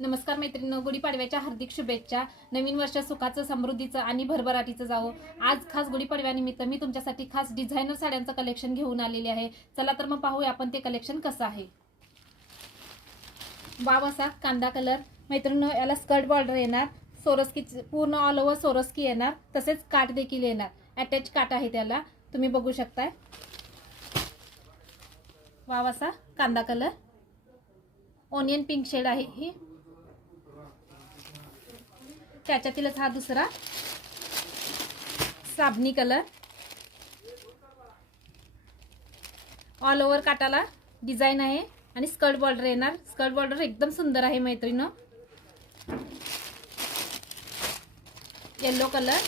नमस्कार मैत्रिणींनो, गुढीपाडव्याच्या हार्दिक शुभेच्छा। नवीन वर्ष सुखाचं, समृद्धीचं आणि भरभराटीचं जावो। आज खास गुढीपाडव्यानिमित्त मी तुमच्यासाठी खास डिझायनर साड्यांचं कलेक्शन घेऊन आलेले आहे। चला तर मग पाहूया आपण ते कलेक्शन कसं आहे। वाव असा कांदा कलर मैत्रिणींनो, याला स्कर्ट बॉर्डर येणार, सोरस्की पूर्ण ऑल ओव्हर सोरस्की येणार, तसेच काट देखील येणार। अटॅच काट आहे त्याला, तुम्ही बघू शकताय। वाव असा कांदा कलर, ऑनियन पिंक शेड आहे ही, त्याच्यातीलच हा दुसरा साबणी कलर। ऑल ओव्हर काटाला डिझाइन आहे आणि स्कर्ट बॉर्डर येणार। स्कर्ट बॉर्डर एकदम सुंदर आहे मैत्रिणींनो। येलो कलर,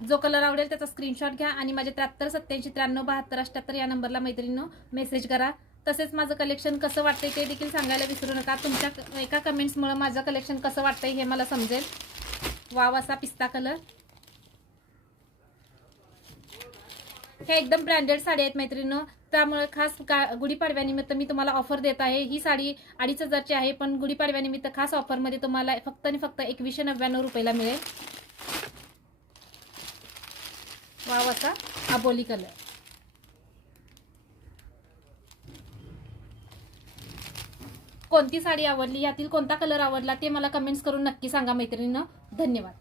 जो कलर आवडेल त्याचा स्क्रीनशॉट घ्या आणि माझे 7387939278 या नंबरला मैत्रिणींनो मेसेज करा। तसेच माझं कलेक्शन कसं वाटतंय ते देखील सांगायला विसरू नका। तुमच्या एका कमेंट्समुळे माझं कलेक्शन कसं वाटतंय हे मला समजेल। वाव असा पिस्ता कलर, हे एकदम ब्रँडेड साडी आहेत मैत्रिणींनो, त्यामुळे खास गुढीपाडव्यानिमित्त मी तुम्हाला ऑफर देत आहे। ही साडी 2500ची आहे, पण गुढीपाडव्यानिमित्त खास ऑफरमध्ये तुम्हाला फक्त आणि फक्त 2199 रुपयाला मिळेल। वाव असा आबोली कलर, कोणती साडी आवडली, यातील कोणता कलर आवडला ते मला कमेंट्स करून नक्की सांगा मैत्रिणींनो। धन्यवाद।